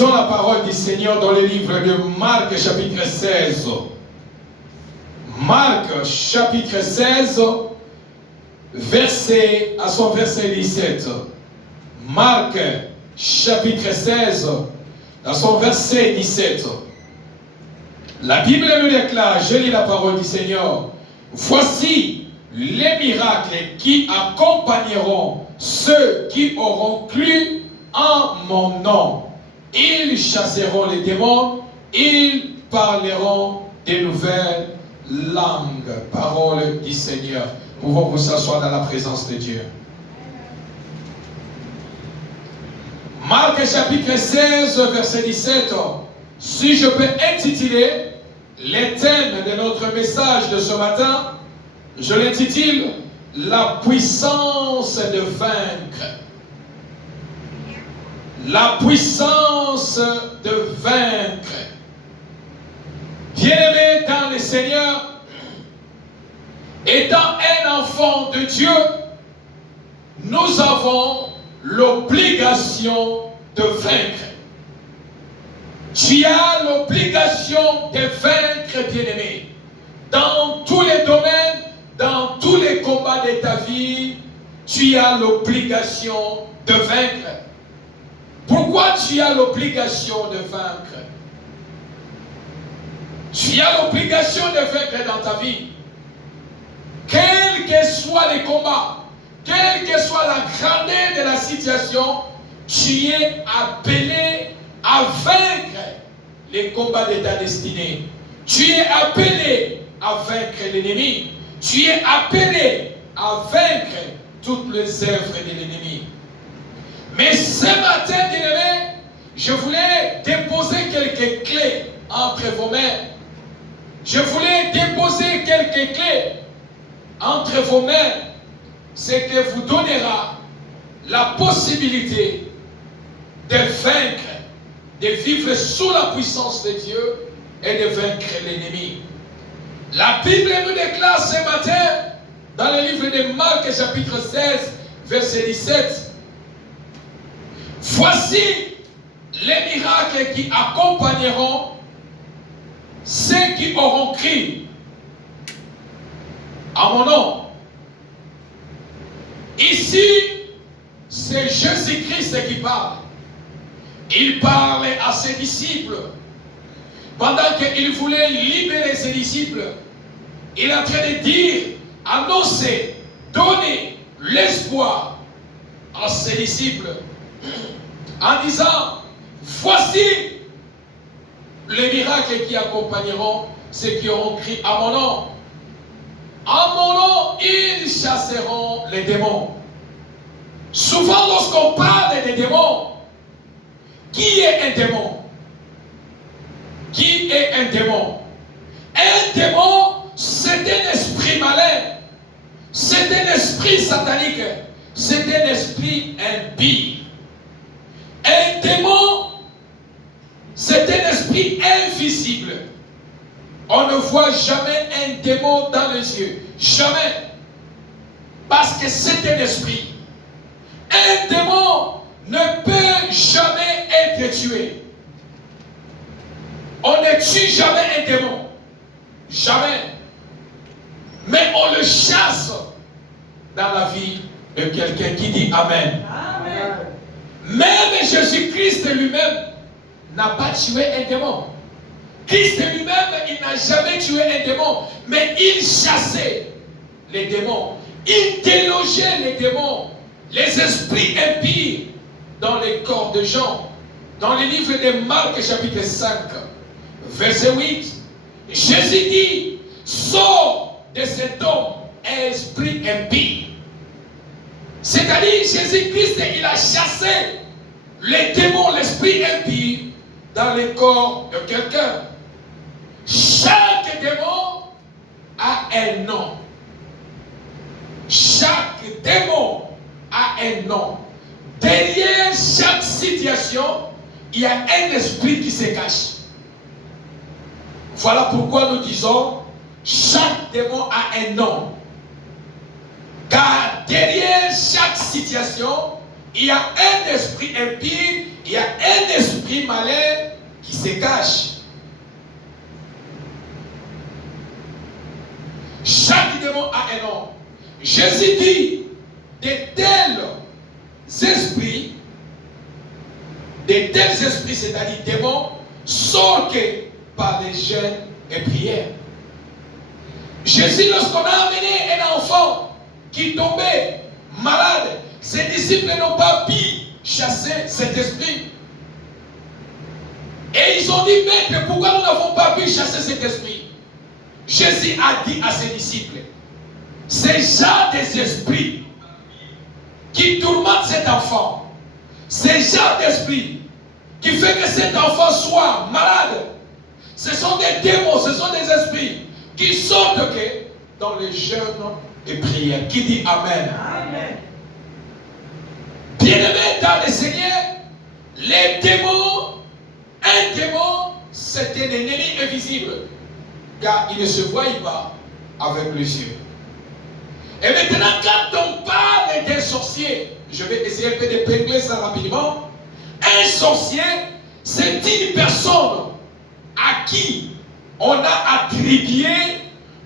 Lisons la parole du Seigneur dans le livre de Marc chapitre 16. Marc chapitre 16, verset 17. Marc chapitre 16, dans son verset 17. La Bible nous déclare, je lis la parole du Seigneur, voici les miracles qui accompagneront ceux qui auront cru en mon nom. Ils chasseront les démons, ils parleront des nouvelles langues. Parole du Seigneur. Pouvons-vous s'asseoir dans la présence de Dieu. Marc chapitre 16, verset 17. Si je peux intituler les thèmes de notre message de ce matin, je l'intitule « La puissance de vaincre ». La puissance de vaincre. Bien-aimé dans le Seigneur, étant un enfant de Dieu, nous avons l'obligation de vaincre. Tu as l'obligation de vaincre, bien-aimé. Dans tous les domaines, dans tous les combats de ta vie, tu as l'obligation de vaincre. Pourquoi tu as l'obligation de vaincre? Tu as l'obligation de vaincre dans ta vie. Quels que soient les combats, quelle que soit la grandeur de la situation, tu es appelé à vaincre les combats de ta destinée. Tu es appelé à vaincre l'ennemi. Tu es appelé à vaincre toutes les œuvres de l'ennemi. Mais ce matin, bien-aimé, je voulais déposer quelques clés entre vos mains. Je voulais déposer quelques clés entre vos mains, ce qui vous donnera la possibilité de vaincre, de vivre sous la puissance de Dieu et de vaincre l'ennemi. La Bible nous déclare ce matin, dans le livre de Marc, chapitre 16, verset 17, voici les miracles qui accompagneront ceux qui auront cru à mon nom. Ici, c'est Jésus-Christ qui parle. Il parlait à ses disciples. Pendant qu'il voulait libérer ses disciples, il est en train de dire, annoncer, donner l'espoir à ses disciples. En disant, voici les miracles qui accompagneront ceux qui auront cru à mon nom. En mon nom, ils chasseront les démons. Souvent, lorsqu'on parle des démons, qui est un démon? Qui est un démon? Un démon, c'est un esprit malin. C'est un esprit satanique. C'est un esprit impie. Un démon, c'est un esprit invisible. On ne voit jamais un démon dans les yeux. Jamais. Parce que c'est un esprit. Un démon ne peut jamais être tué. On ne tue jamais un démon. Jamais. Mais on le chasse dans la vie de quelqu'un qui dit Amen. Amen. Même Jésus-Christ lui-même n'a pas tué un démon. Christ lui-même, il n'a jamais tué un démon, mais il chassait les démons. Il délogeait les démons, les esprits impies dans les corps de gens. Dans le livre de Marc, chapitre 5, verset 8, Jésus dit, sors de cet homme, esprit impie. C'est-à-dire, Jésus-Christ, il a chassé les démons, l'esprit impie, dans le corps de quelqu'un. Chaque démon a un nom. Chaque démon a un nom. Derrière chaque situation, il y a un esprit qui se cache. Voilà pourquoi nous disons, chaque démon a un nom. Car derrière chaque situation, il y a un esprit impie, il y a un esprit malin qui se cache. Chaque démon a un nom. Jésus dit, de tels esprits, c'est-à-dire démons, sortent par les jeûnes et prières. Jésus, lorsqu'on a amené un enfant qui tombait malade, ses disciples n'ont pas pu chasser cet esprit. Et ils ont dit, maître, pourquoi nous n'avons pas pu chasser cet esprit? Jésus a dit à ses disciples, ces gens des esprits qui tourmentent cet enfant, ces gens d'esprit qui fait que cet enfant soit malade, ce sont des démons, ce sont des esprits qui sortent dans les jeûnes et prières. Qui dit Amen? Amen. Bien-aimés dans le Seigneur, les démons, un démon, c'est un ennemi invisible, car il ne se voit pas avec les yeux. Et maintenant, quand on parle d'un sorcier, je vais essayer un peu d'épingler ça rapidement. Un sorcier, c'est une personne à qui on a attribué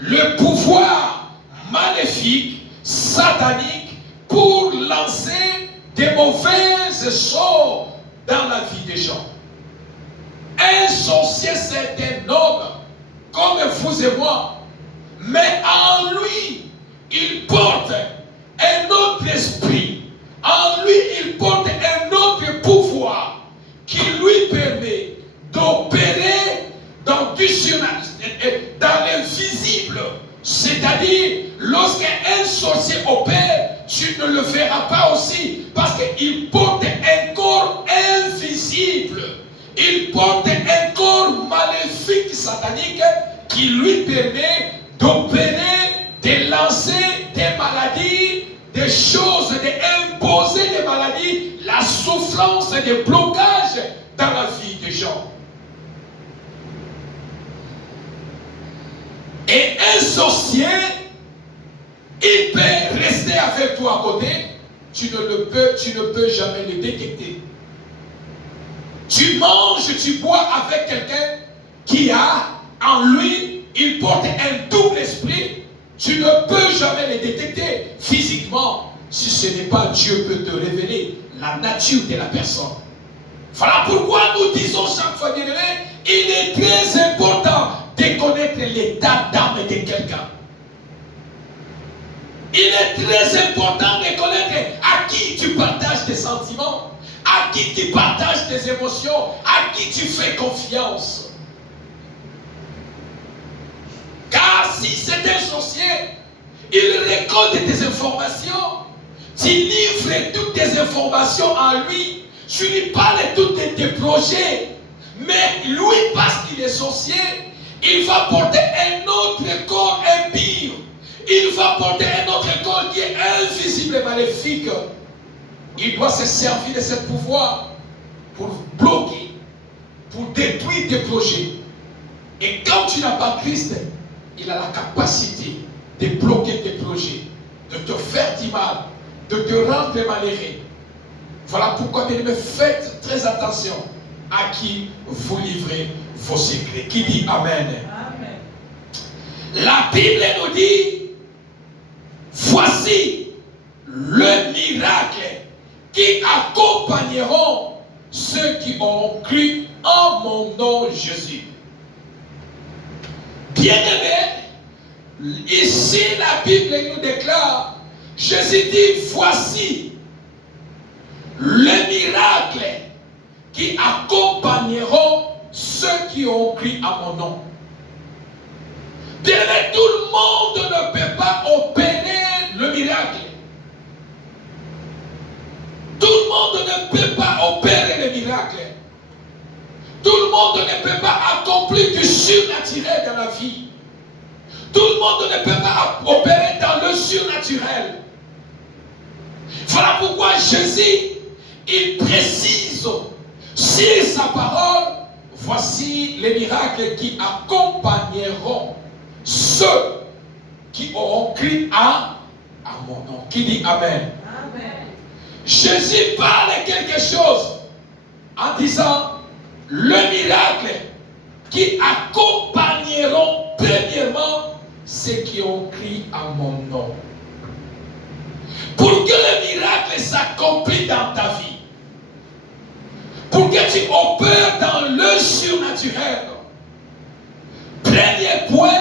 le pouvoir maléfique, satanique, pour lancer des mauvaises choses dans la vie des gens. Un sorcier, c'est un homme comme vous et moi, mais en lui, il porte un autre esprit. En lui, il porte un autre pouvoir qui lui permet d'opérer dans l'invisible. C'est-à-dire, lorsqu'un sorcier opère, tu ne le verras pas aussi, parce qu'il porte un corps invisible. Il porte un corps maléfique, satanique, qui lui permet d'opérer, de lancer des maladies, des choses, d'imposer des maladies, la souffrance, des blocages dans la vie des gens. Et un sorcier, il peut rester avec toi à côté, tu ne peux jamais le détecter. Tu manges, tu bois avec quelqu'un qui a en lui, il porte un double esprit, tu ne peux jamais le détecter physiquement si ce n'est pas Dieu peut te révéler la nature de la personne. Voilà pourquoi nous disons chaque fois, bien aimé, il est très important de connaître l'état d'âme de quelqu'un. Il est très important de connaître à qui tu partages tes sentiments, à qui tu partages tes émotions, à qui tu fais confiance. Car si c'est un sorcier, il récolte des informations, tu livres toutes tes informations à lui, tu lui parles de tous tes projets, mais lui, parce qu'il est sorcier, il va porter un autre corps impur, il va porter un autre corps qui est invisible et maléfique. Il doit se servir de ce pouvoir pour bloquer, pour détruire tes projets. Et quand tu n'as pas Christ, il a la capacité de bloquer tes projets, de te faire du mal, de te rendre malheureux. Voilà pourquoi, bien aimés, faites très attention à qui vous livrez vos secrets. Qui dit Amen? Amen. La Bible nous dit, voici le miracle qui accompagneront ceux qui auront cru en mon nom Jésus. Bien-aimés, ici la Bible nous déclare, Jésus dit, voici le miracle qui accompagneront ceux qui ont cru à mon nom. Bien-aimés, tout le monde ne peut pas opérer le miracle. Tout le monde ne peut pas opérer le miracle. Tout le monde ne peut pas accomplir du surnaturel dans la vie. Tout le monde ne peut pas opérer dans le surnaturel. Voilà pourquoi Jésus, il précise sur sa parole, voici les miracles qui accompagneront ceux qui auront cru à mon nom. Qui dit Amen? Amen. Jésus parle quelque chose en disant le miracle qui accompagneront premièrement ceux qui ont crié à mon nom. Pour que le miracle s'accomplisse dans ta vie, pour que tu opères dans le surnaturel, premier point,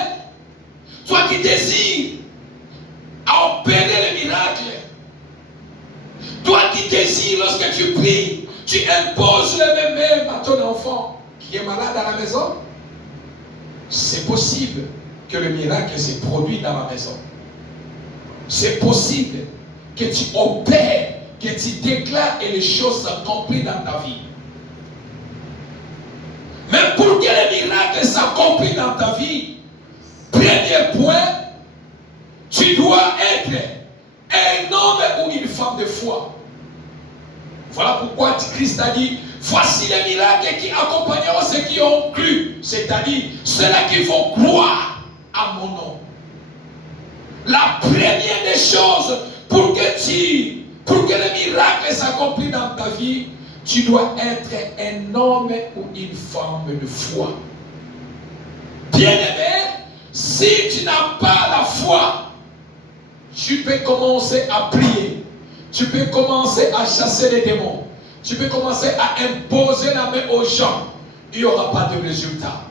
toi qui désires à opérer le miracle, toi qui désires lorsque tu pries, tu imposes le même à ton enfant qui est malade à la maison, c'est possible que le miracle se produise dans la maison. C'est possible que tu opères, que tu déclares et les choses s'accomplissent dans ta vie. Mais pour que le miracle s'accomplisse dans ta vie, premier point, tu dois être un homme ou une femme de foi. Voilà pourquoi Christ a dit, voici les miracles qui accompagneront ceux qui ont cru, c'est-à-dire ceux-là qui vont croire à mon nom. La première des choses pour que le miracle s'accomplisse dans ta vie, tu dois être un homme ou une femme de foi. Bien-aimé, si tu n'as pas la foi, tu peux commencer à prier. Tu peux commencer à chasser les démons. Tu peux commencer à imposer la main aux gens. Il n'y aura pas de résultat.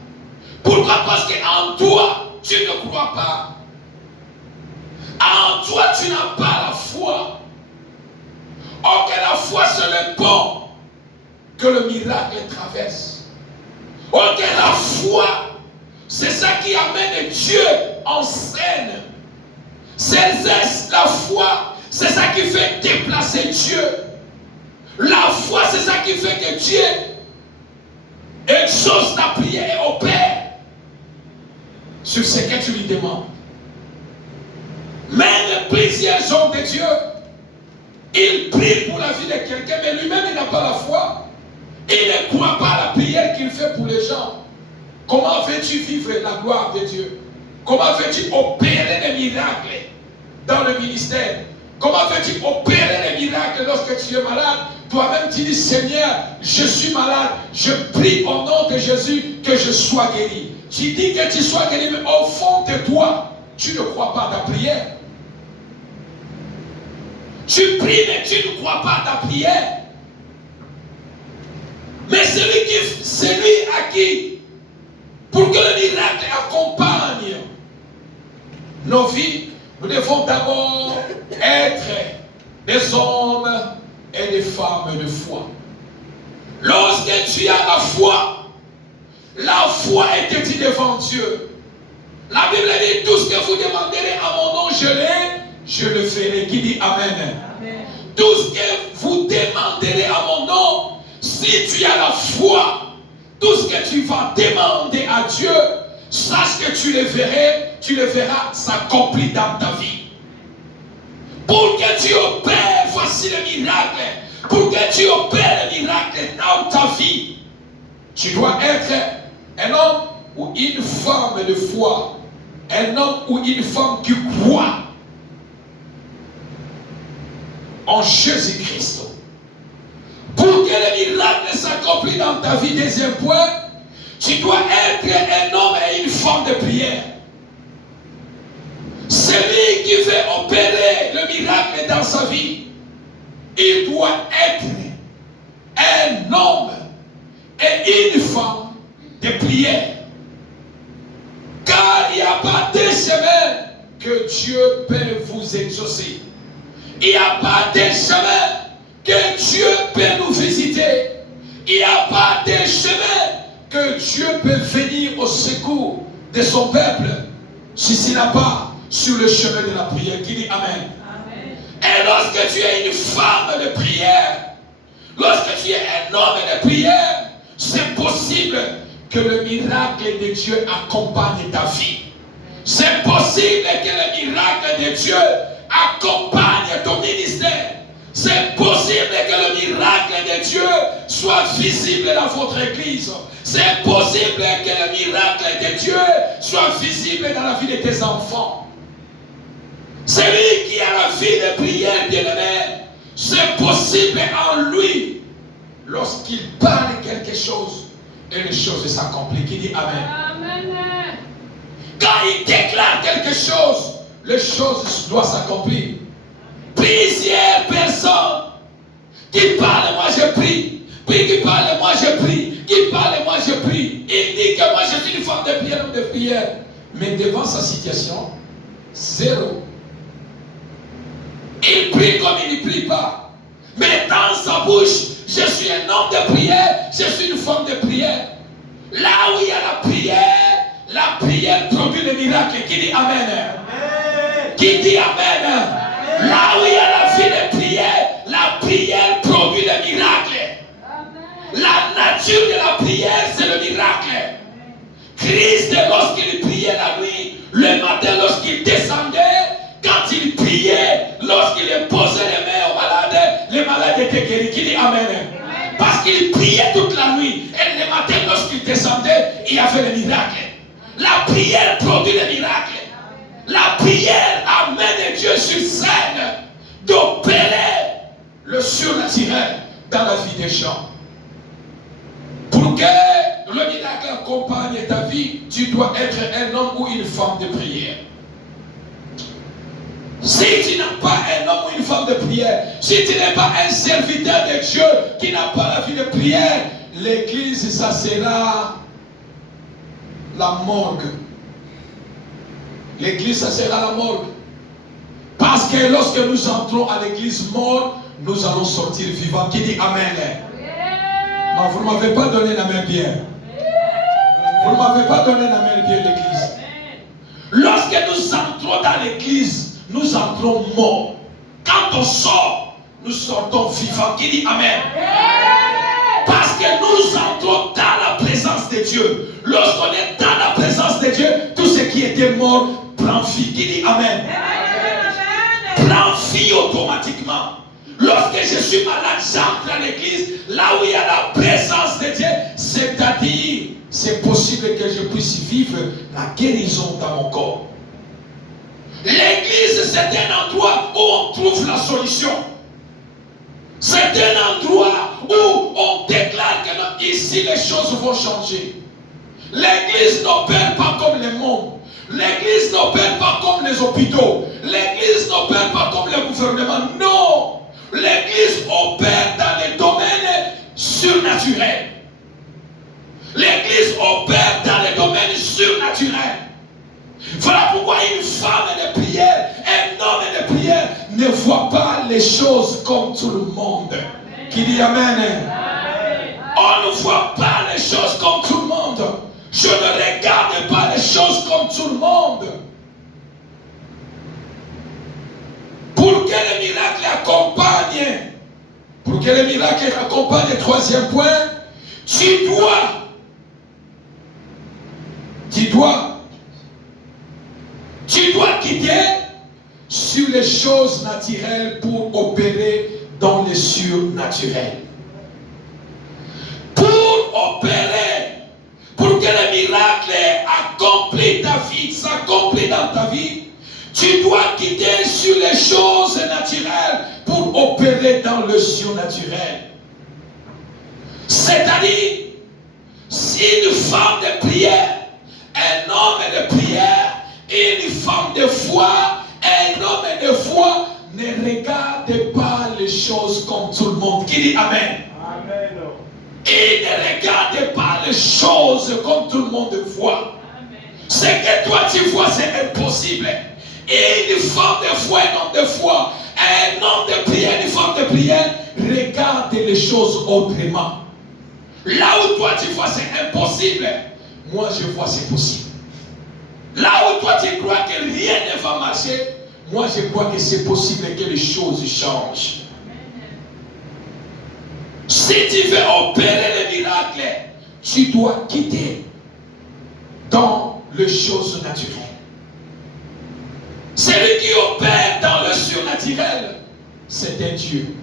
Pourquoi? Parce qu'en toi, tu ne crois pas. En toi, tu n'as pas la foi. Or que la foi, c'est le pont que le miracle traverse. Or que la foi, c'est ça qui amène Dieu en scène. La foi, c'est ça qui fait déplacer Dieu. La foi, c'est ça qui fait que Dieu exauce ta prière et opère sur ce que tu lui demandes. Même plusieurs hommes de Dieu, il prie pour la vie de quelqu'un, mais lui-même il n'a pas la foi. Il ne croit pas à la prière qu'il fait pour les gens. Comment veux-tu vivre la gloire de Dieu? Comment veux-tu opérer les miracles dans le ministère? Comment veux-tu opérer les miracles lorsque tu es malade? Toi-même tu dis, Seigneur, je suis malade, je prie au nom de Jésus que je sois guéri. Tu dis que tu sois guéri, mais au fond de toi, tu ne crois pas à ta prière. Tu pries, mais tu ne crois pas à ta prière. Mais celui à qui, pour que le miracle accompagne nos vies, nous devons d'abord être des hommes et des femmes de foi. Lorsque tu as la foi est étendue devant Dieu. La Bible dit, tout ce que vous demanderez à mon nom, je le ferai. Qui dit Amen? Amen. Tout ce que vous demanderez à mon nom, si tu as la foi, tout ce que tu vas demander à Dieu, sache que tu le verras s'accomplir dans ta vie. Pour que tu opères, voici le miracle. Pour que tu opères le miracle dans ta vie, tu dois être un homme ou une femme de foi. Un homme ou une femme qui croit en Jésus-Christ. Pour que le miracle s'accomplisse dans ta vie, deuxième point, tu dois être un homme et une femme de prière. Celui qui veut opérer le miracle dans sa vie, il doit être un homme et une femme de prière. Car il n'y a pas de chemin que Dieu peut vous exaucer. Il n'y a pas de chemin que Dieu peut nous visiter. Il n'y a pas de chemin que Dieu peut venir au secours de son peuple si ce n'est pas sur le chemin de la prière. Qui dit Amen. Amen. Et lorsque tu es une femme de prière, lorsque tu es un homme de prière, c'est possible que le miracle de Dieu accompagne ta vie. C'est possible que le miracle de Dieu accompagne ton ministère. C'est possible que le miracle de Dieu soit visible dans votre église. C'est possible que le miracle de Dieu soit visible dans la vie de tes enfants. Celui qui a la vie de prière, bien-aimé, C'est possible en lui lorsqu'il parle quelque chose et les choses s'accomplissent. Qui dit Amen? Amen. Quand il déclare quelque chose, les choses doivent s'accomplir. Plusieurs personnes qui parlent, moi je prie. Puis qui parle, moi je prie. Qui parle, moi je prie. Il dit que moi je suis une femme de prière ou de prière. Mais devant sa situation, zéro. Il prie comme il ne prie pas. Mais dans sa bouche, je suis un homme de prière, je suis une femme de prière. Là où il y a la prière produit le miracle. Qui dit Amen? Amen. Qui dit Amen? Amen. Là où il y a la vie de prière, la prière produit le miracle. Amen. La nature de la prière, c'est le miracle. Christ, lorsqu'il priait la nuit, le matin, lorsqu'il descendait, quand il priait, lorsqu'il posait les mains aux malades, les malades étaient guéris. Qui dit Amen? Amen. Parce qu'il priait toute la nuit. Et le matin, lorsqu'il descendait, il y avait le miracle. La prière produit le miracle. La prière amène Dieu sur scène d'opérer le surnaturel dans la vie des gens. Pour que le miracle accompagne ta vie, tu dois être un homme ou une femme de prière. Si tu n'as pas un homme ou une femme de prière, si tu n'es pas un serviteur de Dieu qui n'a pas la vie de prière, l'église, ça sera la morgue. L'église, ça sera la morgue. Parce que lorsque nous entrons à l'église morte, nous allons sortir vivants. Qui dit Amen? Non, vous ne m'avez pas donné la main bien. Vous ne m'avez pas donné la main bien, l'église. Lorsque nous entrons dans l'église, nous entrons morts. Quand on sort, nous sortons vivants. Qui dit Amen? Parce que nous entrons dans la présence de Dieu. Lorsqu'on est dans la présence de Dieu, tout ce qui était mort prend vie. Qui dit Amen? Prend vie automatiquement. Lorsque je suis malade, j'entre à l'église, là où il y a la présence de Dieu, c'est-à-dire, c'est possible que je puisse vivre la guérison dans mon corps. L'église, c'est un endroit où on trouve la solution. C'est un endroit où on déclare que ici les choses vont changer. L'église n'opère pas comme le monde. L'église n'opère pas comme les hôpitaux. L'église n'opère pas comme le gouvernement. Non! L'église opère dans les domaines surnaturels. L'église opère dans les domaines surnaturels. Voilà pourquoi une femme de prière, un homme de prière ne voit pas les choses comme tout le monde. Amen. Qui dit Amen? Amen. On ne voit pas les choses comme tout le monde. Je ne regarde pas les choses comme tout le monde. Pour que le miracle accompagne, troisième point, tu dois quitter sur les choses naturelles pour opérer dans les surnaturels. Pour opérer, pour que le miracle accomplisse ta vie, s'accomplit dans ta vie, tu dois quitter sur les choses naturelles pour opérer dans le surnaturel. C'est-à-dire, si une femme de prière, un homme de prière, et une femme de foi, un homme de foi, ne regarde pas les choses comme tout le monde. Qui dit Amen? Amen. Et ne regarde pas les choses comme tout le monde voit. Amen. Ce que toi tu vois, c'est impossible. Et une femme de foi, un homme de foi, un homme de prière, une femme de prière, regarde les choses autrement. Là où toi tu vois c'est impossible, moi je vois c'est possible. Là où toi tu crois que rien ne va marcher, moi je crois que c'est possible que les choses changent. Si tu veux opérer le miracle, tu dois quitter dans les choses naturelles. Celui qui opère dans le surnaturel, c'est un Dieu.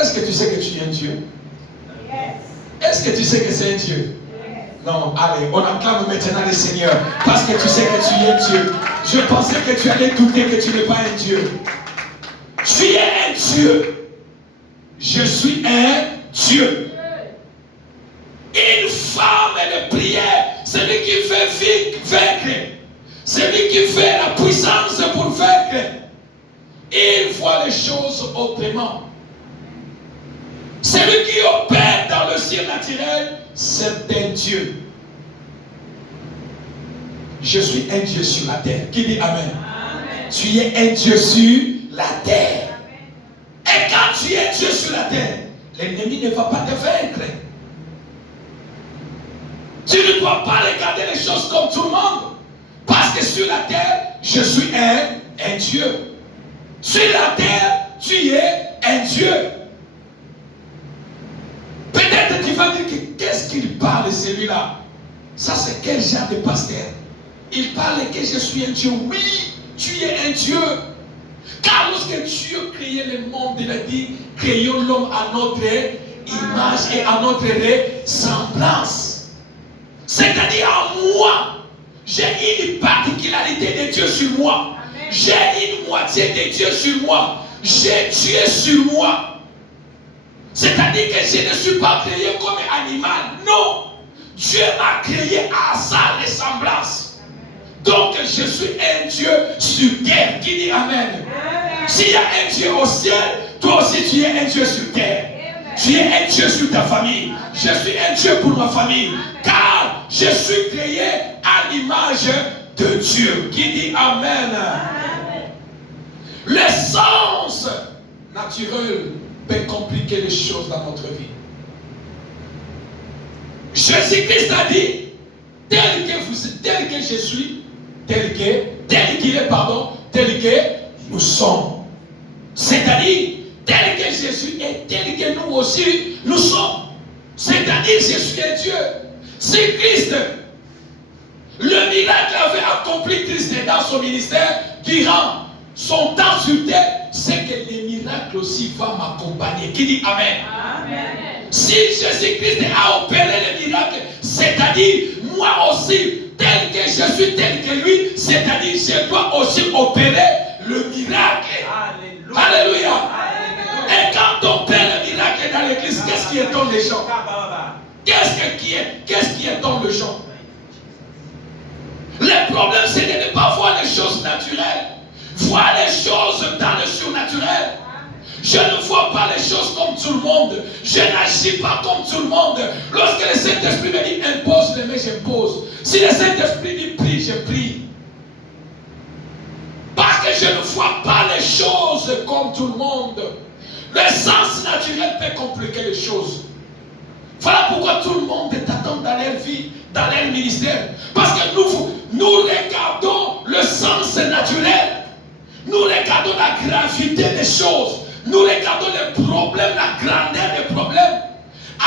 Est-ce que tu sais que tu es un Dieu? Yes. Est-ce que tu sais que c'est un Dieu? Yes. Non, allez, on acclame maintenant le Seigneur parce que tu sais que tu es Dieu. Je pensais que tu allais douter que tu n'es pas un Dieu. Tu es un Dieu. Je suis un Dieu. Une femme de prière, celui qui fait vaincre, celui qui fait la puissance pour vaincre, il voit les choses autrement. Celui qui opère dans le ciel naturel, c'est un Dieu. Je suis un Dieu sur la terre. Qui dit Amen? Amen. Tu es un Dieu sur la terre. Amen. Et quand tu es Dieu sur la terre, l'ennemi ne va pas te vaincre. Tu ne dois pas regarder les choses comme tout le monde. Parce que sur la terre, je suis un Dieu. Sur la terre, tu es un Dieu. Peut-être tu vas dire qu'est-ce qu'il parle celui-là? Ça c'est quel genre de pasteur? Il parle que je suis un Dieu. Oui, tu es un Dieu. Car lorsque Dieu créait le monde, il a dit, créons l'homme à notre image et à notre ressemblance. C'est-à-dire en moi, j'ai une particularité de Dieu sur moi. J'ai une moitié de Dieu sur moi. J'ai Dieu sur moi. C'est-à-dire que je ne suis pas créé comme un animal. Non. Dieu m'a créé à sa ressemblance. Donc je suis un Dieu sur terre. Qui dit Amen? S'il y a un Dieu au ciel, toi aussi tu es un Dieu sur terre. Tu es un Dieu sur ta famille. Je suis un Dieu pour ma famille. Car je suis créé à l'image de Dieu. Qui dit Amen? Le sens naturel peut compliquer les choses dans notre vie. Jésus-Christ a dit, tel que je suis, tel qu'il est, tel que nous sommes. C'est-à-dire, tel que je suis et tel que nous aussi, nous sommes. C'est-à-dire, je suis un Dieu. C'est Christ. Le miracle avait accompli Christ dans son ministère durant son temps sur terre, c'est que les miracles aussi vont m'accompagner. Qui dit Amen? Amen. Si Jésus-Christ a opéré les miracles, c'est-à-dire moi aussi, tel que je suis, tel que lui, c'est-à-dire je dois aussi opérer le miracle. Alléluia. Alléluia. Et quand on opère le miracle dans l'église, qu'est-ce qui étonne les gens? Qu'est-ce qui étonne les gens? Le problème, c'est de ne pas voir les choses naturelles. Voir les choses dans le surnaturel. Je ne vois pas les choses comme tout le monde. Je n'agis pas comme tout le monde. Lorsque le Saint-Esprit me dit impose les mains, j'impose. Si le Saint-Esprit dit prie, je prie. Parce que je ne vois pas les choses comme tout le monde. Le sens naturel peut compliquer les choses. Voilà pourquoi tout le monde t'attend dans leur vie, dans leur ministère. Parce que nous regardons le sens naturel. Nous regardons la gravité des choses. Nous regardons les problèmes, la grandeur des problèmes.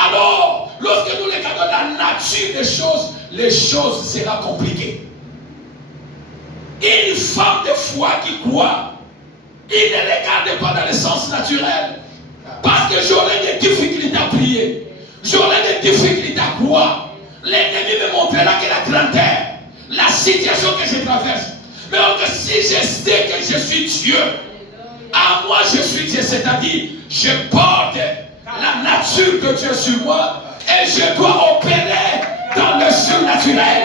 Alors, lorsque nous regardons la nature des choses, les choses seront compliquées. Une femme de foi qui croit, il ne regarde pas dans le sens naturel. Parce que j'aurai des difficultés à prier. J'aurai des difficultés à croire. L'ennemi me montrera que la grandeur, la situation que je traverse. Mais si je sais que je suis Dieu, à moi je suis Dieu, c'est-à-dire je porte la nature de Dieu sur moi et je dois opérer dans le surnaturel.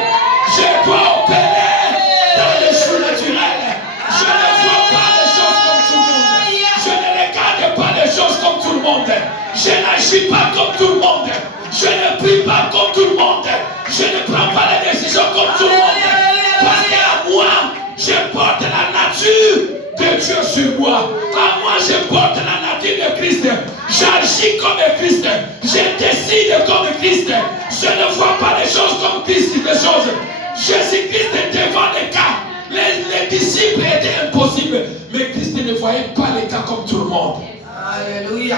Je dois opérer dans le surnaturel. Je ne vois pas les choses comme tout le monde. Je ne regarde pas les choses comme tout le monde. Je n'agis pas comme tout le monde. Je ne prie pas comme tout le monde. Je ne prends pas les décisions comme tout le monde. Parce qu'à moi, je porte la nature de Dieu sur moi. À moi, je porte la nature de Christ. J'agis comme Christ. Je décide comme Christ. Je ne vois pas les choses comme Christ. Les choses. Jésus-Christ est devant les cas. Les disciples étaient impossibles. Mais Christ ne voyait pas les cas comme tout le monde. Alléluia.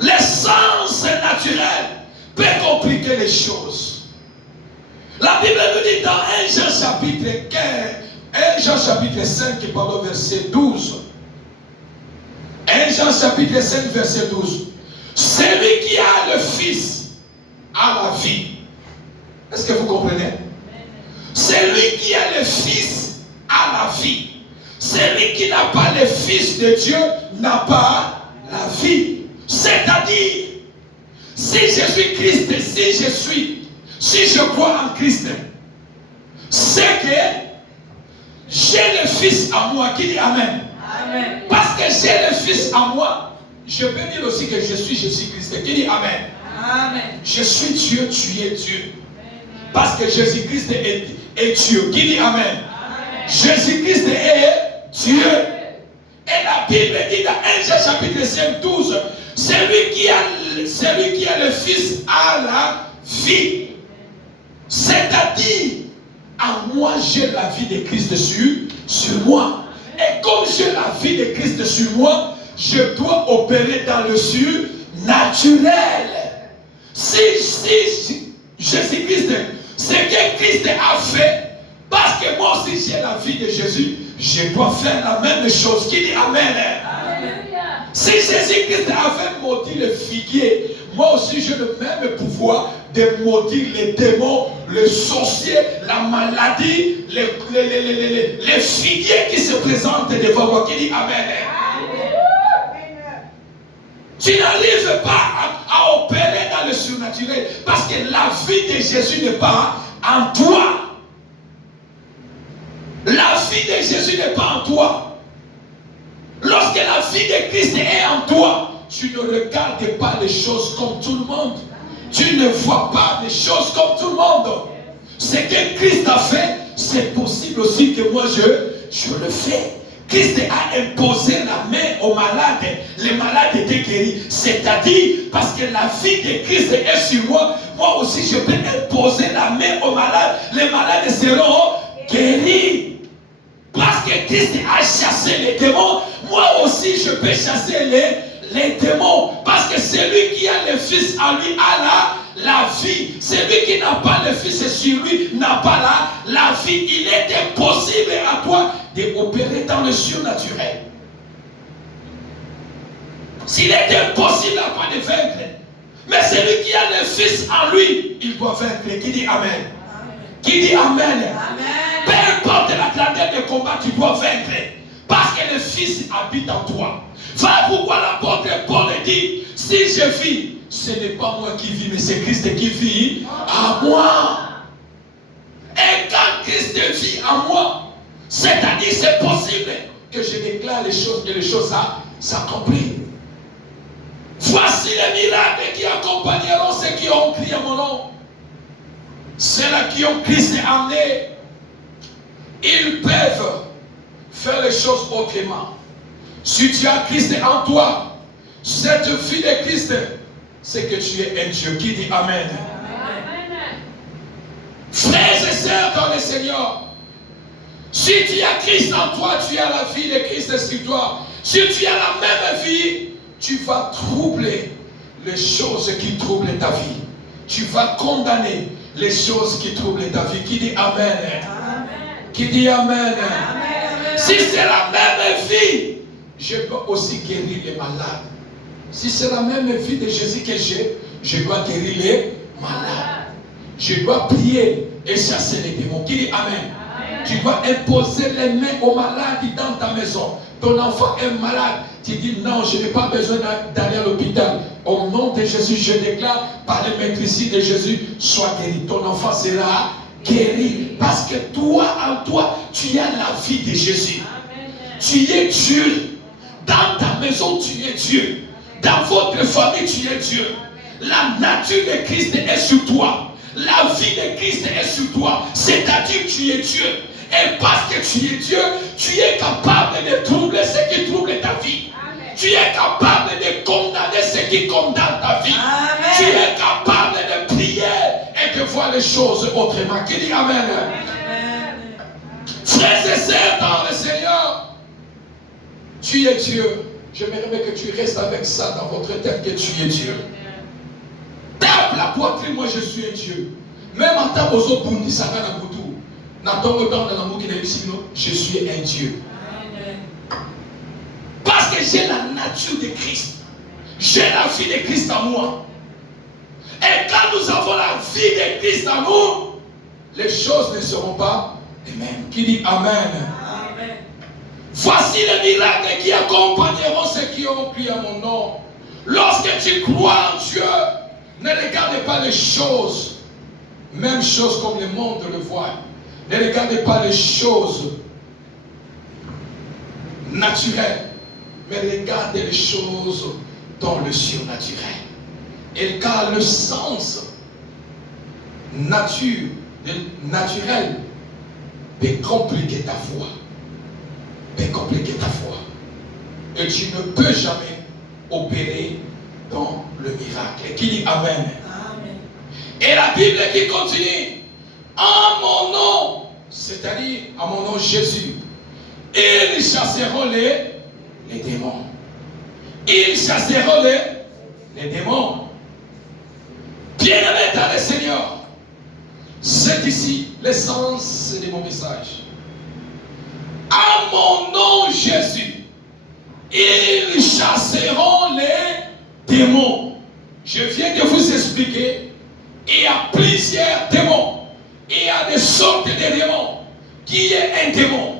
L'essence naturelle peut compliquer les choses. La Bible nous dit dans 1 Jean chapitre 15, 1 Jean chapitre 5, verset 12. 1 Jean chapitre 5, verset 12. Celui qui a le Fils a la vie. Est-ce que vous comprenez? Celui qui a le Fils a la vie. celui qui n'a pas le Fils de Dieu n'a pas la vie. C'est-à-dire, si Jésus-Christ, si je crois en Christ, c'est que j'ai le Fils en moi. Qui dit Amen? Amen. Parce que j'ai le Fils en moi, je peux dire aussi que je suis Jésus-Christ. Qui dit Amen? Amen. Je suis Dieu, tu es Dieu. Parce que Jésus-Christ est Dieu. Qui dit Amen? Amen. Jésus-Christ est Dieu. Et la Bible dit dans 1 Jean chapitre 5, 12, celui qui a le Fils a la vie. C'est-à-dire, en moi j'ai la vie de Christ sur moi. Et comme j'ai la vie de Christ sur moi, je dois opérer dans le surnaturel. Si Jésus-Christ, ce que Christ a fait, parce que moi aussi j'ai la vie de Jésus, je dois faire la même chose. Qui dit Amen? Amen. Si Jésus-Christ avait maudit le figuier, moi aussi j'ai le même pouvoir de maudire les démons, les sorciers, la maladie, les figuiers qui se présentent devant moi. Qui dit Amen? Tu n'arrives pas à opérer dans le surnaturel parce que la vie de Jésus n'est pas en toi. La vie de Jésus n'est pas en toi. Lorsque la vie de Christ est en toi, tu ne regardes pas les choses comme tout le monde. Tu ne vois pas les choses comme tout le monde. Ce que Christ a fait, c'est possible aussi que moi je le fais. Christ a imposé la main aux malades. Les malades étaient guéris. C'est-à-dire, parce que la vie de Christ est sur moi, moi aussi je peux imposer la main aux malades. Les malades seront guéris. Parce que Christ a chassé les démons, moi aussi je peux chasser les démons. Parce que celui qui a le Fils en lui a la vie. Celui qui n'a pas le Fils sur lui n'a pas la vie. Il est impossible à toi d'opérer dans le surnaturel. S'il est impossible à toi de vaincre, mais celui qui a le Fils en lui, il doit vaincre. Qui dit Amen? Amen. Qui dit Amen? Amen. Peu importe la grandeur de combat, tu dois vaincre. Parce que le Fils habite en toi. Voilà pourquoi l'apôtre Paul dit, si je vis, ce n'est pas moi qui vis, mais c'est Christ qui vit en moi. Et quand Christ vit en moi, c'est-à-dire c'est possible que je déclare les choses et les choses s'accomplissent. Voici les miracles qui accompagneront ceux qui ont crié à mon nom. Ceux-là qui ont Christ amené, ils peuvent faire les choses autrement. Si tu as Christ en toi, cette vie de Christ, c'est que tu es un Dieu. Qui dit Amen? Amen. Frères et sœurs dans le Seigneur, si tu as Christ en toi, tu as la vie de Christ sur toi. Si tu as la même vie, tu vas troubler les choses qui troublent ta vie. Tu vas condamner les choses qui troublent ta vie. Qui dit Amen? Amen. Qui dit Amen? Amen. Si c'est la même vie, je peux aussi guérir les malades. Si c'est la même vie de Jésus que j'ai, je dois guérir les malades. Je dois prier et chasser les démons. Qui dit Amen? Amen. Tu dois imposer les mains aux malades dans ta maison. Ton enfant est malade. Tu dis non, je n'ai pas besoin d'aller à l'hôpital. Au nom de Jésus, je déclare par le maîtrise de Jésus, sois guéri. Ton enfant sera guéri. Parce que toi, en toi, tu as la vie de Jésus. Amen. Tu es Dieu. Dans ta maison, tu es Dieu. Dans votre famille, tu es Dieu. La nature de Christ est sur toi. La vie de Christ est sur toi. C'est-à-dire que tu es Dieu. Et parce que tu es Dieu, tu es capable de troubler ce qui trouble ta vie. Amen. Tu es capable de condamner ce qui condamne ta vie. Amen. Tu es capable de prier et de voir les choses autrement. Qui dit Amen? Amen. Frères et sœurs dans le Seigneur, tu es Dieu. J'aimerais que tu restes avec ça dans votre tête, que tu es Dieu. Tape la poitrine, moi je suis un Dieu. Même en temps aux autres, je suis un Dieu. Parce que j'ai la nature de Christ. J'ai la vie de Christ en moi. Et quand nous avons la vie de Christ en nous, les choses ne seront pas les mêmes. Qui dit Amen? Amen. Voici les miracles qui accompagneront ceux qui auront crié à mon nom. Lorsque tu crois en Dieu, ne regarde pas les choses, même choses comme le monde le voit. Ne regardez pas les choses naturelles, mais regardez les choses dans le surnaturel. Et car le sens naturel peut compliquer ta foi. Peut compliquer ta foi. Et tu ne peux jamais opérer dans le miracle. Et qui dit Amen. Amen. Et la Bible qui continue. En mon nom, c'est-à-dire à mon nom Jésus, ils chasseront les démons. Ils chasseront les démons. Bien-aimés dans le Seigneur, c'est ici l'essence de mon message. À mon nom Jésus, ils chasseront les démons. Je viens de vous expliquer, il y a plusieurs démons. Il y a des sortes de démons. Qui est un démon?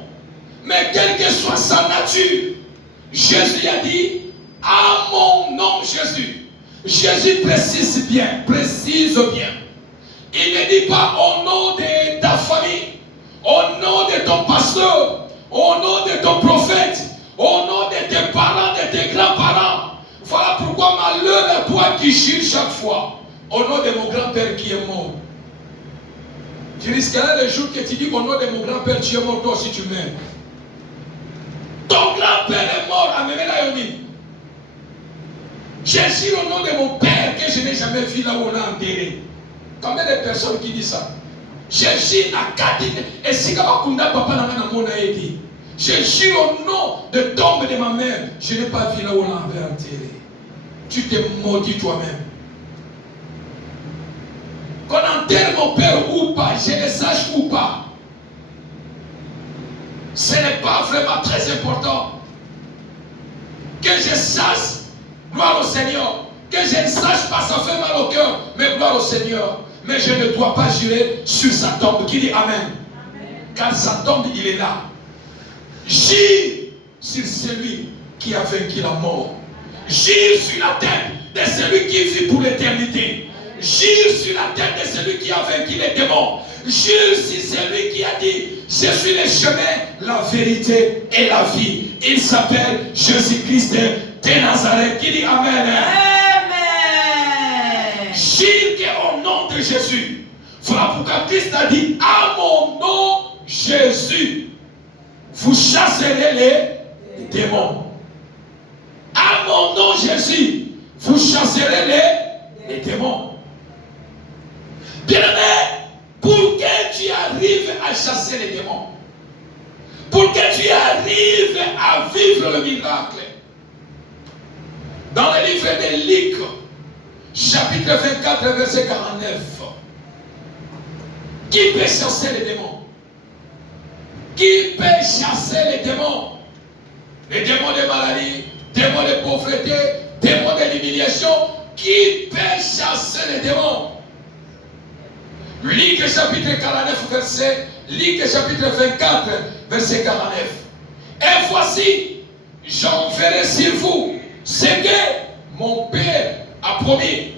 Mais quelle que soit sa nature, Jésus a dit, à mon nom Jésus. Jésus précise bien. Il ne dit pas au nom de ta famille, au nom de ton pasteur, au nom de ton prophète, au nom de tes parents, de tes grands-parents. Voilà pourquoi malheur à toi qui jure chaque fois, au nom de mon grand-père qui est mort. Tu risqueras le jour que tu dis au nom de mon grand-père, tu es mort, toi aussi tu meurs. Ton grand-père est mort, Amémé Layoni. J'ai juré au nom de mon père que je n'ai jamais vu là où on l'a enterré. Combien de personnes qui disent ça? J'ai juré à Kadine. Et si Kabakunda papa n'a pas mon aide. J'ai juré au nom de tombe de ma mère. Je n'ai pas vu là où on l'a enterré. Tu t'es maudit toi-même. Qu'on enterre mon père ou pas, je le sache ou pas, ce n'est pas vraiment très important. Que je sache, gloire au Seigneur. Que je ne sache pas, ça fait mal au cœur, mais gloire au Seigneur. Mais je ne dois pas jurer sur sa tombe. Qui dit Amen? Amen. Car sa tombe, il est là. Jure sur celui qui a vaincu la mort. Jure sur la tête de celui qui vit pour l'éternité. Jure sur la tête de celui qui a vaincu les démons. Jure sur celui qui a dit, je suis le chemin, la vérité et la vie. Il s'appelle Jésus-Christ de Nazareth. Qui dit Amen? Amen. Jure qu'au nom de Jésus. Voilà pourquoi Christ a dit, à mon nom Jésus, vous chasserez les démons. À mon nom Jésus, vous chasserez les démons. Bien-aimé, pour que tu arrives à chasser les démons, pour que tu arrives à vivre le miracle, dans le livre de Luc, chapitre 24, verset 49, qui peut chasser les démons? Qui peut chasser les démons? Les démons de maladie, démons de pauvreté, démons de l'humiliation. Qui peut chasser les démons? Luc chapitre 49, verset, Luc chapitre 24, verset 49. Et voici, j'enverrai sur vous ce que mon Père a promis.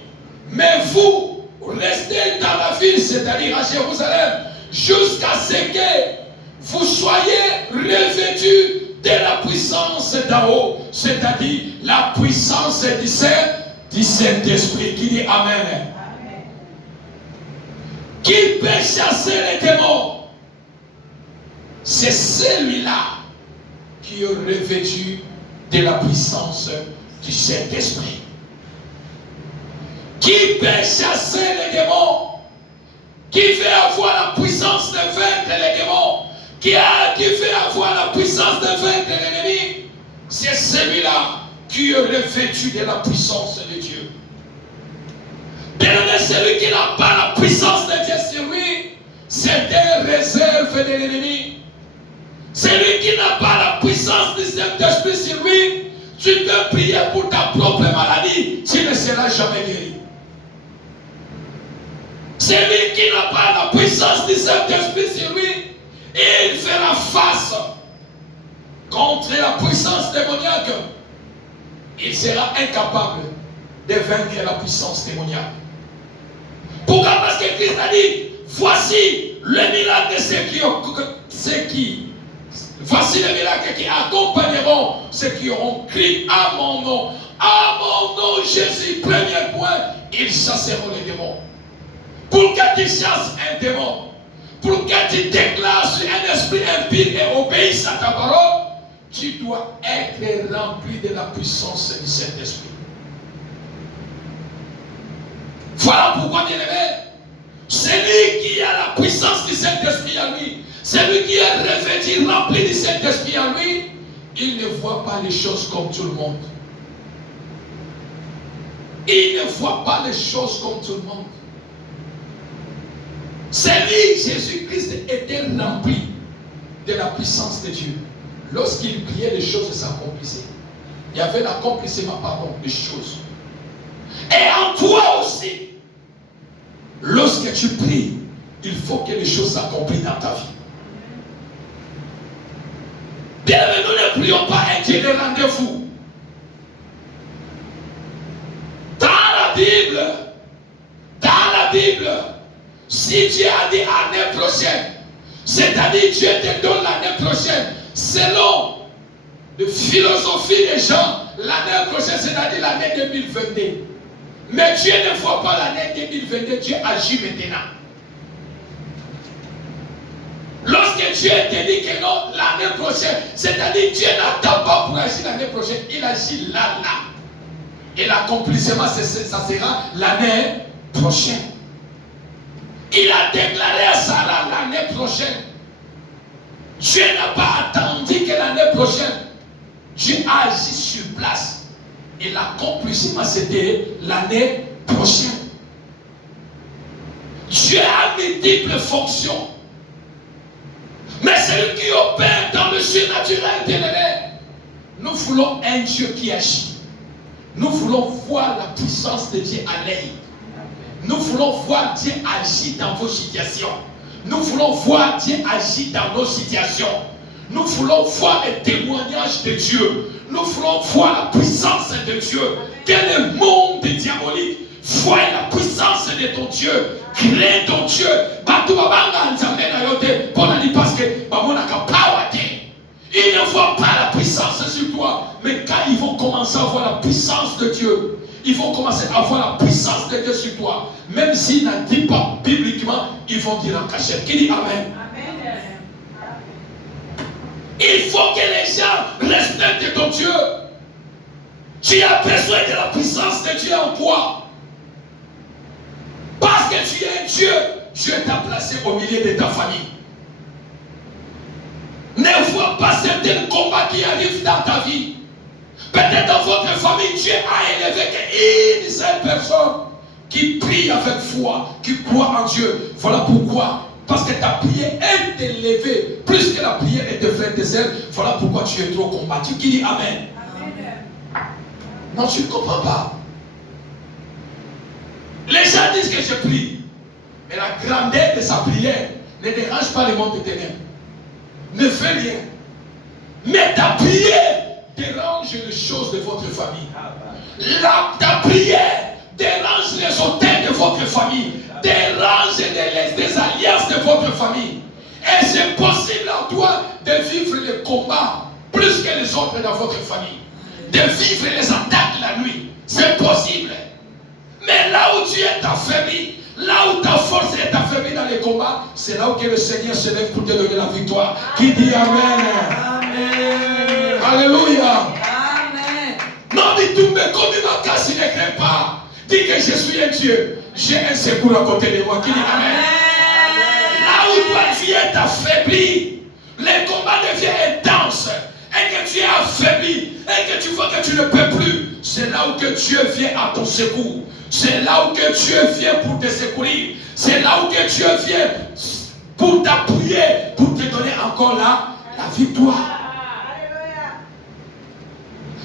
Mais vous, restez dans la ville, c'est-à-dire à Jérusalem, jusqu'à ce que vous soyez revêtus de la puissance d'en haut, c'est-à-dire la puissance du Saint-Esprit. Qui dit Amen. Qui peut chasser les démons? C'est celui-là qui est revêtu de la puissance du Saint-Esprit. Qui peut chasser les démons? Qui veut avoir la puissance de vaincre les démons? Qui veut avoir la puissance de vaincre l'ennemi? C'est celui-là qui est revêtu de la puissance de Dieu. Bien-aimé, celui qui n'a pas la puissance de Dieu sur lui, c'est des réserves de l'ennemi. Celui qui n'a pas la puissance du Saint-Esprit sur lui, tu peux prier pour ta propre maladie, tu ne seras jamais guéri. Celui qui n'a pas la puissance du Saint-Esprit sur lui, il fera face contre la puissance démoniaque, il sera incapable de vaincre la puissance démoniaque. Pourquoi? Parce que Christ a dit, voici le miracle de voici les miracles qui accompagneront ceux qui auront crié à mon nom. À mon nom, Jésus, premier point, ils chasseront les démons. Pour que tu chasses un démon, pour que tu déclares sur un esprit impie et obéisses à ta parole, tu dois être rempli de la puissance du Saint-Esprit. Voilà pourquoi, bien-aimé, celui qui a la puissance du Saint-Esprit en lui, celui qui est revêtu, rempli du Saint-Esprit en lui, il ne voit pas les choses comme tout le monde. Il ne voit pas les choses comme tout le monde. C'est lui, Jésus-Christ, était rempli de la puissance de Dieu. Lorsqu'il priait, les choses s'accomplissaient. Il y avait l'accomplissement, des choses. Et en toi aussi, lorsque tu pries, il faut que les choses s'accomplissent dans ta vie. Bien, mais nous ne prions pas un Dieu de rendez-vous. Dans la Bible, si Dieu a dit année prochaine, c'est-à-dire Dieu te donne l'année prochaine, selon la philosophie des gens, l'année prochaine, c'est-à-dire l'année 2022. Mais Dieu ne voit pas l'année 2022, Dieu agit maintenant. Lorsque Dieu te dit que non, l'année prochaine, c'est-à-dire Dieu n'attend pas pour agir l'année prochaine, il agit là. Et l'accomplissement, ça sera l'année prochaine. Il a déclaré à Sarah l'année prochaine. Dieu n'a pas attendu que l'année prochaine, Dieu a agi sur place. Et l'accomplissement, c'était l'année prochaine. Dieu a multiples fonctions. Mais celui qui opère dans le surnaturel, bien-aimé, nous voulons un Dieu qui agit. Nous voulons voir la puissance de Dieu à l'œil. Nous voulons voir Dieu agir dans vos situations. Nous voulons voir Dieu agir dans nos situations. Nous voulons voir les témoignages de Dieu. Nous voulons voir la puissance de Dieu. Quel est le monde diabolique? Vois la puissance de ton Dieu. Crée ton Dieu. Parce que ils ne voient pas la puissance sur toi. Mais quand ils vont commencer à voir la puissance de Dieu, ils vont commencer à voir la puissance de Dieu sur toi. Même s'ils ne disent pas bibliquement, ils vont dire en cachette. Qui dit Amen? Amen. Il faut que les gens respectent ton Dieu. Tu as besoin de la puissance de Dieu en toi. Parce que tu es un Dieu. Dieu t'a placé au milieu de ta famille. Ne vois pas certains combats qui arrivent dans ta vie. Peut-être dans votre famille, Dieu a élevé qu'une seule personne qui prie avec foi, qui croit en Dieu. Voilà pourquoi. Parce que ta prière est élevée plus que la prière de tes frères et tes sœurs. Voilà pourquoi tu es trop combattu. Qui dit Amen? Amen. Non, tu ne comprends pas. Les gens disent que je prie. Mais la grandeur de sa prière ne dérange pas le monde de ténèbres. Ne fais rien. Mais ta prière dérange les choses de votre famille. Ta prière dérange les hôtels de votre famille. Dérange les alliances de votre famille. Et c'est possible en toi de vivre les combats plus que les autres dans votre famille. De vivre les attaques la nuit. C'est possible. Mais là où tu es affaibli, là où ta force est affaiblie dans les combats, c'est là où que le Seigneur se lève pour te donner la victoire. Qui dit Amen? Amen. Alléluia. Amen. Non, dis-tu, mais comme il m'a cassé, ne crains pas. Dis que je suis un Dieu. J'ai un secours à côté de moi. Qui dit Amen? Là où toi tu es affaibli, les combats deviennent intenses. Et que tu es affaibli, et que tu vois que tu ne peux plus, c'est là où que Dieu vient à ton secours. C'est là où que Dieu vient pour te secourir. C'est là où que Dieu vient pour t'appuyer, pour te donner encore la victoire.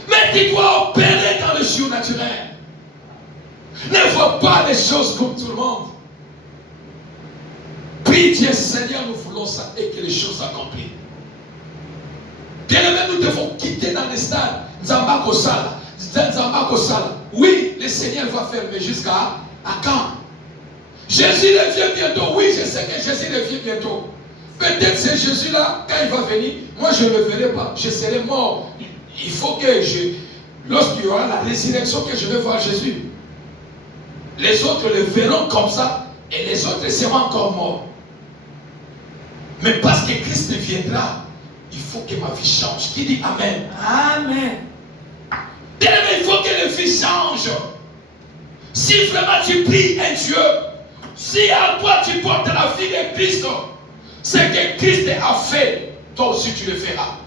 Mais tu dois opérer dans le surnaturel. Ne vois pas les choses comme tout le monde. Prie Dieu, Seigneur, nous voulons ça et que les choses s'accomplissent. Bien-aimés, nous devons quitter dans les stades. Nzamba Sala. Oui, le Seigneur va faire, mais jusqu'à quand? Jésus revient bientôt. Oui, je sais que Jésus revient bientôt. Peut-être c'est Jésus-là, quand il va venir, moi je ne le verrai pas. Je serai mort. Il faut que lorsqu'il y aura la résurrection, que je vais voir Jésus. Les autres le verront comme ça, et les autres seront encore morts. Mais parce que Christ viendra, il faut que ma vie change. Qui dit Amen? Amen. Il faut que la vie change. Si vraiment tu pries un Dieu, si à toi tu portes la vie de Christ, ce que Christ a fait, toi aussi tu le feras.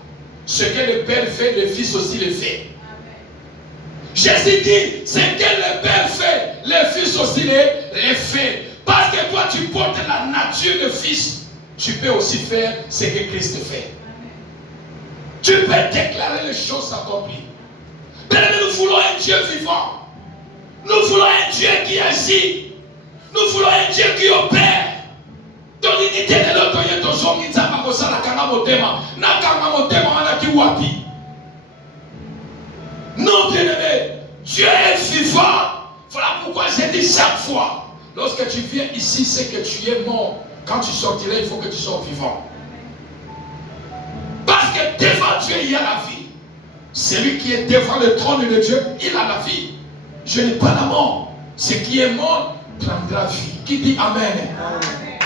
Ce que le Père fait, le Fils aussi le fait. Jésus dit, ce que le Père fait, le Fils aussi le fait. Parce que toi tu portes la nature de Fils, tu peux aussi faire ce que Christ fait. Tu peux déclarer les choses accomplies. Nous voulons un Dieu vivant. Nous voulons un Dieu qui agit. Nous voulons un Dieu qui opère. Dans l'unité de l'autre, il y a toujours mis à Makosa la Kanga Motema. Nakanga Motema, on a qui wapi. Non, bien-aimé, Dieu est vivant. Voilà pourquoi j'ai dit chaque fois, lorsque tu viens ici, c'est que tu es mort. Quand tu sortiras, il faut que tu sois vivant. Parce que devant Dieu, il y a la vie. Celui qui est devant le trône de Dieu, il a la vie. Je n'ai pas la mort. Ce qui est mort prendra vie. Qui dit Amen? Amen.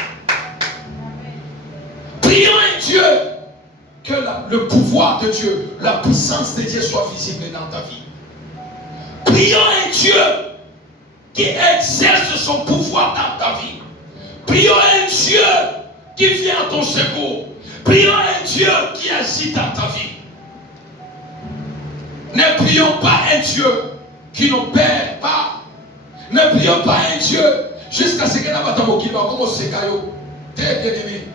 Prions un Dieu que le pouvoir de Dieu, la puissance de Dieu soit visible dans ta vie. Prions un Dieu qui exerce son pouvoir dans ta vie. Prions un Dieu qui vient à ton secours. Prions un Dieu qui agit dans ta vie. Ne prions pas un Dieu qui n'opère pas. Ne prions pas un Dieu jusqu'à ce que nous qui va commencer à t'es bien aimé.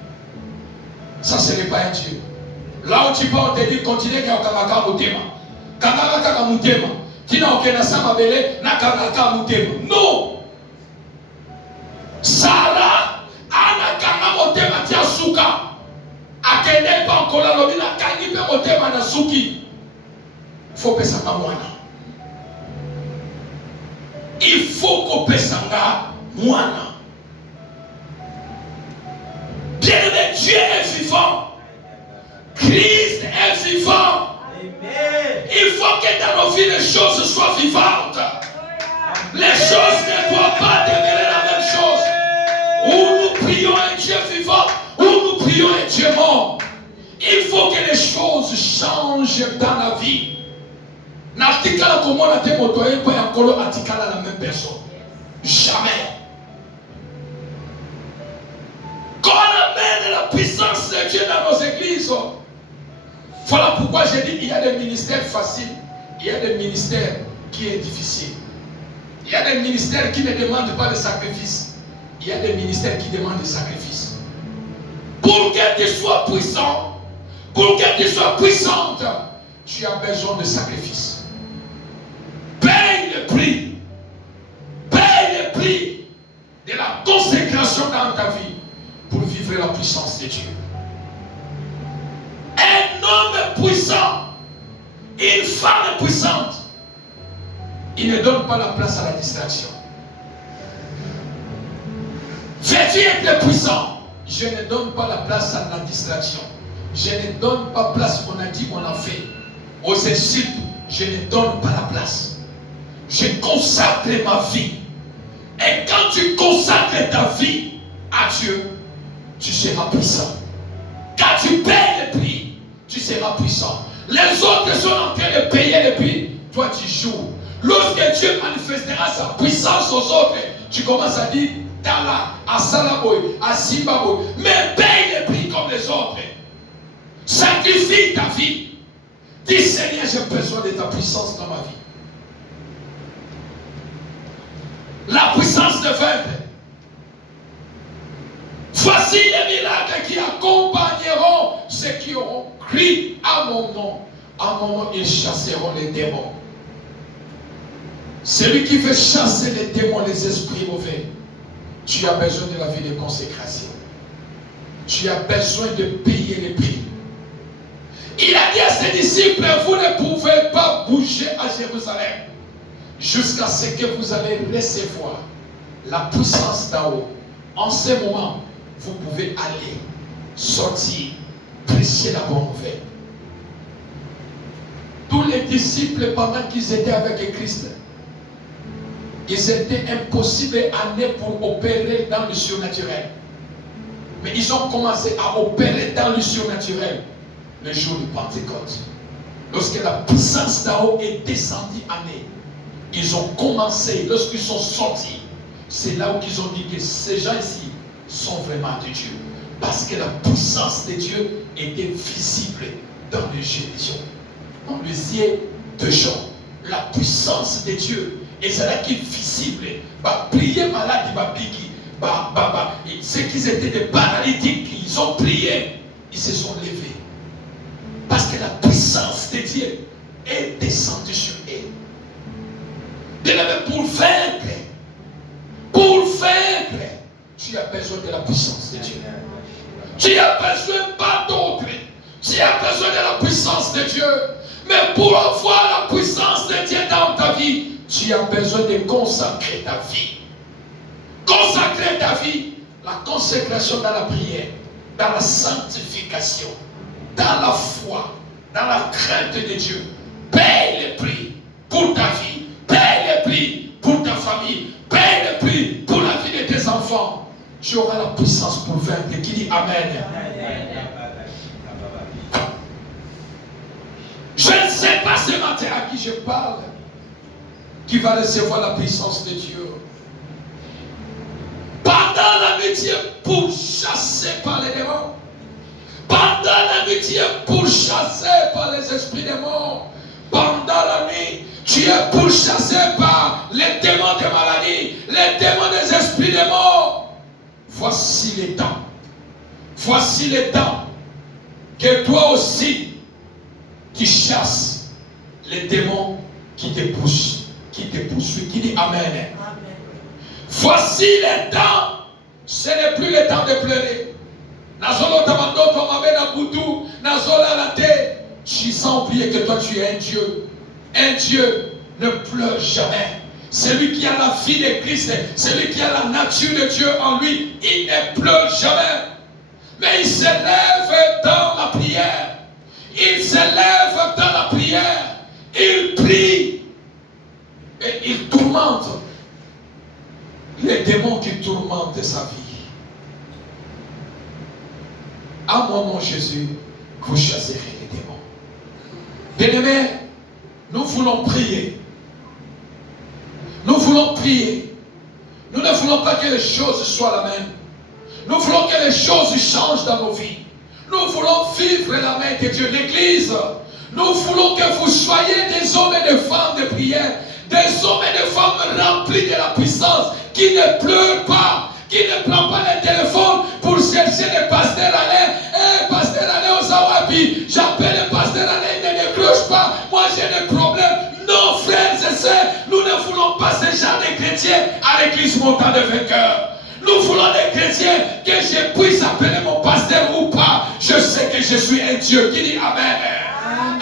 Ça, ce n'est pas un Dieu. Là où tu peux, on te dit, continue à Kamaka Moutema. Kamaka Moutema. Tu n'as aucun Sama Bele, n'a Kamaka Moutema. Non. Sarah, Anna Kamaka Moutema, Tia Souka. Akende pas encore la lobby, la Kanipe Moutema, na Souki. Il faut que ça soit. Il faut qu'on puisse moana. Bien-aimé, Dieu est vivant. Christ est vivant. Amen. Il faut que dans nos vies les choses soient vivantes. Les choses ne doivent pas demeurer la même chose. Ou nous prions un Dieu vivant, ou nous prions un Dieu mort. Il faut que les choses changent dans la vie. N'artikala comment on a été motoyé pour un colo artikala la même personne. Jamais. Qu'on amène la puissance de Dieu dans nos églises. Voilà pourquoi j'ai dit qu'il y a des ministères faciles, il y a des ministères qui sont difficiles. Il y a des ministères qui ne demandent pas de sacrifice. Il y a des ministères qui demandent des sacrifices. Pour que tu sois puissant, pour que tu sois puissante, tu as besoin de sacrifices. Paye le prix. Paye le prix de la consécration dans ta vie pour vivre la puissance de Dieu. Un homme puissant, une femme puissante, il ne donne pas la place à la distraction. Veux-tu être puissant? Je ne donne pas la place à la distraction. Je ne donne pas place, on a dit, on a fait. Aux insultes, je ne donne pas la place. Je consacre ma vie. Et quand tu consacres ta vie à Dieu, tu seras puissant. Quand tu payes le prix, tu seras puissant. Les autres sont en train de payer le prix. Toi, tu joues. Lorsque Dieu manifestera sa puissance aux autres, tu commences à dire Tala, à Salaboy, à Simbaboy. Mais paye le prix comme les autres. Sacrifie ta vie. Dis Seigneur, j'ai besoin de ta puissance dans ma vie. La puissance de vaincre. Voici les miracles qui accompagneront ceux qui auront crié à mon nom. À mon nom, ils chasseront les démons. Celui qui veut chasser les démons, les esprits mauvais, tu as besoin de la vie de consécration. Tu as besoin de payer les prix. Il a dit à ses disciples, vous ne pouvez pas bouger à Jérusalem jusqu'à ce que vous allez recevoir la puissance d'en haut. En ce moment, vous pouvez aller, sortir, prêcher la bonne nouvelle. Tous les disciples, pendant qu'ils étaient avec Christ, ils étaient impossibles à naître pour opérer dans le surnaturel. Mais ils ont commencé à opérer dans le surnaturel le jour de Pentecôte. Lorsque la puissance d'en haut est descendue en eux, ils ont commencé, lorsqu'ils sont sortis, c'est là où ils ont dit que ces gens ici sont vraiment de Dieu. Parce que la puissance de Dieu était visible dans les yeux des gens. Dans les yeux de gens, la puissance de Dieu, et c'est là qui est visible. Prier malade, ceux qui étaient des paralytiques, ils ont prié, ils se sont levés. Parce que la puissance de Dieu est descendue sur eux. Pour vaincre, tu as besoin de la puissance de Dieu. Tu as besoin pas d'autre. Tu as besoin de la puissance de Dieu. Mais pour avoir la puissance de Dieu dans ta vie, tu as besoin de consacrer ta vie. Consacrer ta vie, la consécration dans la prière, dans la sanctification, dans la foi, dans la crainte de Dieu. Paye le prix pour ta vie. Paye le prix pour ta famille. Paye le prix pour la vie de tes enfants. Tu auras la puissance pour vaincre. Qui dit Amen? Je ne sais pas ce matin à qui je parle, qui va recevoir la puissance de Dieu. Pendant la nuit, pour chasser par les démons. Pendant la nuit, tu es pourchassé par les esprits démons. Pendant la nuit, tu es pourchassé par les démons de maladie, les démons des esprits démons. Voici les temps. Voici les temps que toi aussi, tu chasses les démons qui te poussent, qui te poursuivent. Qui dit Amen. Amen. Voici les temps. Ce n'est plus le temps de pleurer. Tu sens oublier que toi tu es un Dieu. Un Dieu ne pleure jamais. Celui qui a la vie de Christ, celui qui a la nature de Dieu en lui, il ne pleure jamais. Mais il se lève dans la prière. Il se lève dans la prière. Il prie. Et il tourmente les démons qui tourmentent sa vie. À moi, mon Jésus, vous chasserez les démons. Bien-aimés, nous voulons prier. Nous voulons prier. Nous ne voulons pas que les choses soient la même. Nous voulons que les choses changent dans nos vies. Nous voulons vivre la main de Dieu. L'Église, nous voulons que vous soyez des hommes et des femmes de prière. Des hommes et des femmes remplis de la puissance, qui ne pleurent pas, qui ne prennent pas le téléphone pour chercher le pasteur Alain. Pasteur Alain au Zawabi, j'appelle le pasteur Alain, il ne décroche pas. Moi j'ai des problèmes. Non, frères et sœurs, nous ne voulons pas ce genre de chrétiens à l'église montante de vainqueurs. Nous voulons des chrétiens que je puisse appeler mon pasteur ou pas. Je sais que je suis un Dieu qui dit Amen.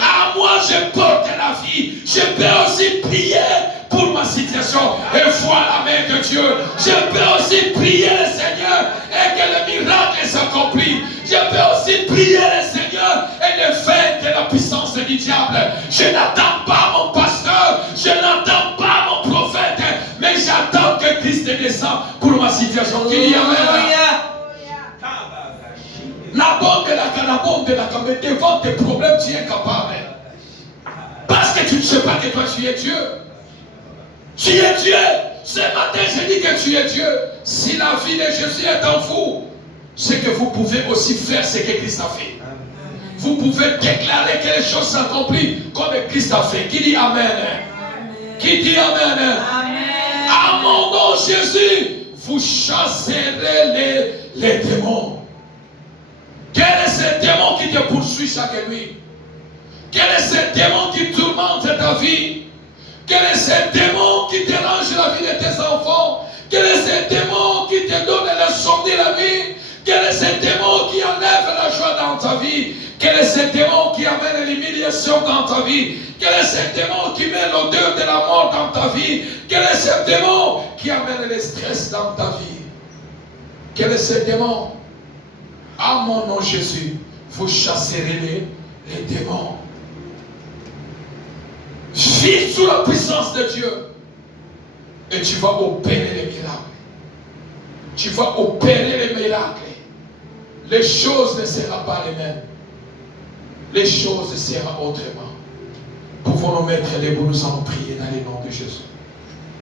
À moi, je porte la vie. Je peux aussi prier pour ma situation et voir la main de Dieu. Je peux aussi prier le Seigneur et que le miracle s'accomplisse. Je peux aussi prier le Seigneur et de vaincre la puissance du diable. Je n'attends pas mon pasteur, je n'attends pas mon prophète, mais j'attends que Christ descende pour ma situation. Qui dit Amen. Mais devant tes problèmes, tu es capable. Parce que tu ne sais pas que toi tu es Dieu. Tu es Dieu. Ce matin, je dis que tu es Dieu. Si la vie de Jésus est en vous, c'est que vous pouvez aussi faire ce que Christ a fait. Vous pouvez déclarer que les choses s'accomplissent comme Christ a fait. Qui dit Amen? Amen. Qui dit Amen? Amen. À mon nom, Jésus, vous chasserez les démons. Quel est ce démon qui te poursuit chaque nuit? Quel est ce démon qui tourmente ta vie? Quel est ce démon qui dérange la vie de tes enfants? Quel est ce démon qui te donne la somme de la vie? Quel est ce démon qui enlève la joie dans ta vie? Quel est ce démon qui amène l'humiliation dans ta vie? Quel est ce démon qui met l'odeur de la mort dans ta vie? Quel est ce démon qui amène le stress dans ta vie? Quel est ce démon? À mon nom Jésus, vous chasserez les démons. Vis sous la puissance de Dieu et tu vas opérer les miracles. Tu vas opérer les miracles. Les choses ne seront pas les mêmes. Les choses seront autrement. Pouvons nous mettre les bouts, nous allons prier dans le nom de Jésus.